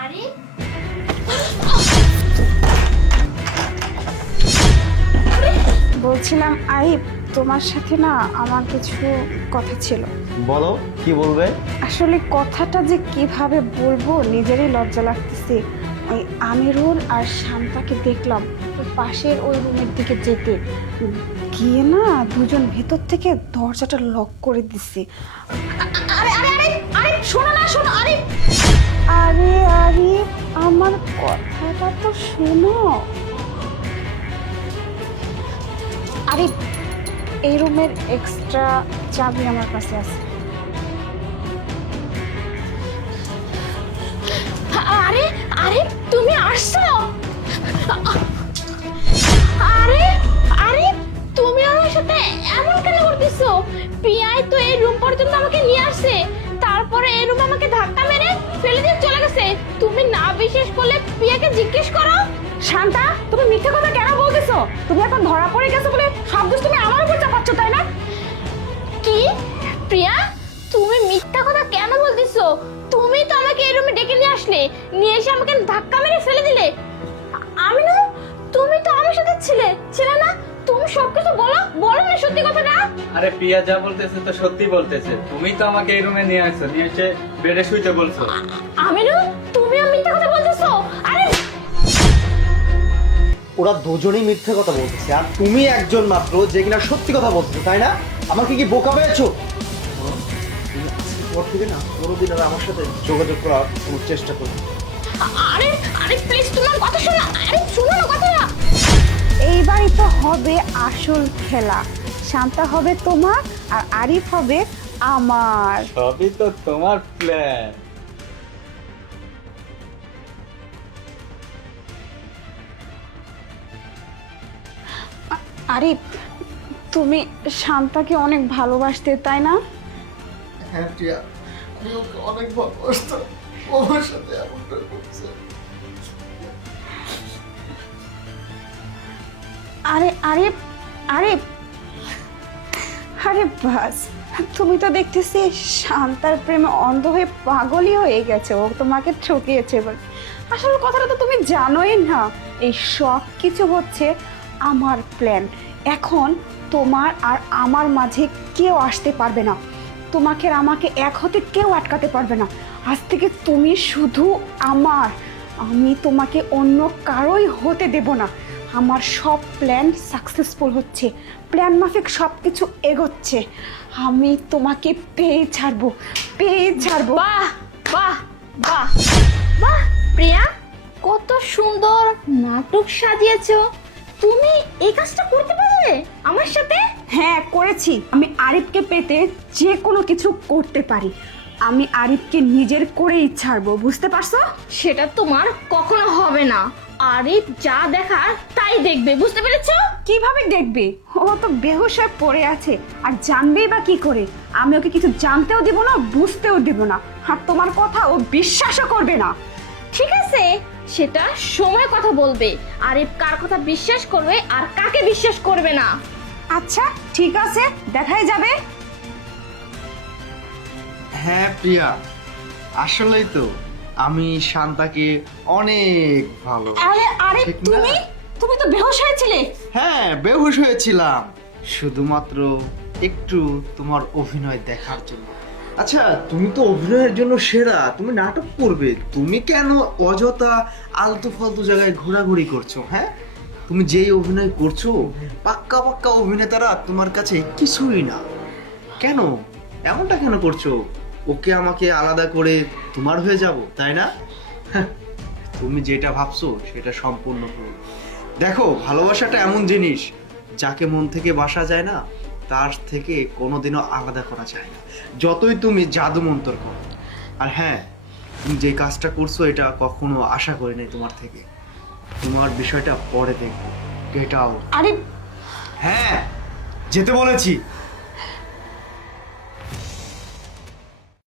আরে বলছিলাম আরিফ, তোমার সাথে না আমার কিছু কথা ছিল। বলো, কি বলবে? আসলে কথাটা যে কিভাবে বলবো নিজেরই লজ্জা লাগতেছে। ওই আমিরুল আর শান্তাকে দেখলাম ওই পাশের ওই রুমের দিকে যেতে, গিয়ে না দুজন ভেতর থেকে দরজাটা লক করে দিচ্ছে। আরে আরে আরে আরে শোনো না, শোনো আরে আরে আরিফ, আমার কথাটা তো শোনো। আরিফ, এই রুমের এক্সট্রা চাবি আমার কাছে আছে। আরে আরে তুমি আসছো? আরে আরে তুমি আমার সাথে এমন কেন করতেছো? পিয়াই তো এই রুম পর্যন্ত আমাকে নিয়ে আসছে, তারপরে এই রুম আমাকে ধাক্কা মেরে ফেলে দিয়ে চলে গেছে। তুমি না বিশ্বাস করলে পিয়াকে জিজ্ঞেস করো। শান্তা, তুমি মিথ্যে কথা কেন বলতেছো? তুমি এখন ধরা পড়ে গেছো বলে সব দোষ তুমি আমার উপর চাপাচ্ছ, তাই না? কি প্রিয়া, তুমি মিথ্যা কথা কেন বলতেছো? তুমি তো আমাকে এই রুমে ডেকে নিয়ে আসলে, নিয়ে এসে আমাকে ধাক্কা মেরে ফেলে দিলে। আমি না, তুমি তো আমার সাথে ছিলে না? তুমি সবকিছু বলো বলো না সত্যি কথাটা। আরে পিয়া যা বলতেছে তো সত্যি বলতেছে। তুমি তো আমাকে এই রুমে নিয়ে আসছো, নিয়ে এসে বেডে শুইতে বলছো। আমি না, তুমিও মিথ্যা কথা বলতেছো। আরে ওরা দুজনেই মিথ্যে কথা বলতেছে, আর তুমি একজন মাত্র যে কিনা সত্যি কথা বলতেছে, তাই না? আমাকে কি বোকা পেয়েছো? তুমি আজকের পর থেকে না কোনোদিন আর আমার সাথে যোগাযোগ করার কোনো চেষ্টা করবে না। আরে আরে প্লিজ তোমার কথা শোনো। আরে শোনো না কথাটা। এইবারই তো হবে আসল খেলা। শান্তা হবে তোমার আর আরিফ হবে আমার। সবই তো তোমার প্ল্যান। আরিফ, তুমি শান্তাকে অনেক ভালোবাসতে, তাই না? হ্যাঁ টিয়া, আমি ওকে অনেক ভালোবাসতাম, ওর সাথে এমনটা করছে। আরে আরিফ, আরিফ, আরে বাস, তুমি তো দেখতেছি শান্তার প্রেমে অন্ধ হয়ে পাগলই হয়ে গেছে। ও তোমাকে ঠকিয়েছে বলে। আসল কথাটা তো তুমি জানোই না। এই সব কিছু হচ্ছে আমার প্ল্যান। এখন তোমার আর আমার মাঝে কেউ আসতে পারবে না। তোমাকে আর আমাকে এক হতে কেউ আটকাতে পারবে না। আজ থেকে তুমি শুধু আমার। আমি তোমাকে অন্য কারোই হতে দেব না। আমার সব প্ল্যান সাকসেসফুল হচ্ছে, প্ল্যান মাফিক সব কিছু এগোচ্ছে। আমি তোমাকে পেয়ে ছাড়বো, পেয়ে ছাড়বো। বাহ বাহ বাহ বাহ প্রিয়া, কত সুন্দর নাটক সাজিয়েছো। তুমি এই কাজটা করতে পারলে আমার সাথে? হ্যাঁ, করেছি। আমি আরিফকে পেতে যে কোনো কিছু করতে পারি। আমি আরিফকে নিজের করেই ছাড়বো, বুঝতে পারছো? সেটা তোমার কখনো হবে না। আরিফ যা দেখার তাই দেখবে, বুঝতে পেরেছো? কিভাবে দেখবে? ও তো বেহুশ হয়ে পড়ে আছে, আর জানবেই বা কি করে? আমি ওকে কিছু জানতেও দেব না, বুঝতেও দেব না। আর তোমার কথা ও বিশ্বাসও করবে না। ঠিক আছে, সেটা সময় কথা বলবে আরিফ কার কথা বিশ্বাস করবে আর কাকে বিশ্বাস করবে না। আচ্ছা ঠিক আছে, দেখাই যাবে। হ্যাঁ প্রিয়া, আসলেই তো আমি শান্তাকে অনেক ভালো। আরে আরে ঠিক না? তুমি তুমি তো বেহুশ হয়েছিলে। হ্যাঁ, বেহুশ হয়েছিলাম শুধুমাত্র একটু তোমার অভিনয় দেখার জন্য। আচ্ছা, তুমি তো অভিনয়ের জন্য সেরা, তুমি নাটক করবে, তুমি কেন অযথা আলতু ফালতু জায়গায় ঘোরাঘুরি করছো? হ্যাঁ, তুমি যেই অভিনয় করছো, পাক্কা পাক্কা অভিনেতারা তোমার কাছে কিছুই না। কেন এমনটা কেন করছো? ওকে আমাকে আলাদা করে তোমার হয়ে যাব, তাই না? হ্যাঁ, তুমি যেটা ভাবছো সেটা সম্পূর্ণ ভুল। দেখো, ভালোবাসাটা এমন জিনিস যাকে মন থেকে বাসা যায় না, তার থেকে কোনোদিনও আলাদা করা যায় না, যতই তুমি জাদু মন্তর করো। আর হ্যাঁ, তুমি যে কাজটা করছো এটা কখনো আশা করিনি তোমার থেকে। তোমার বিষয়টা পরে দেখবো। Get out. আরে হ্যাঁ, যেতে বলেছি।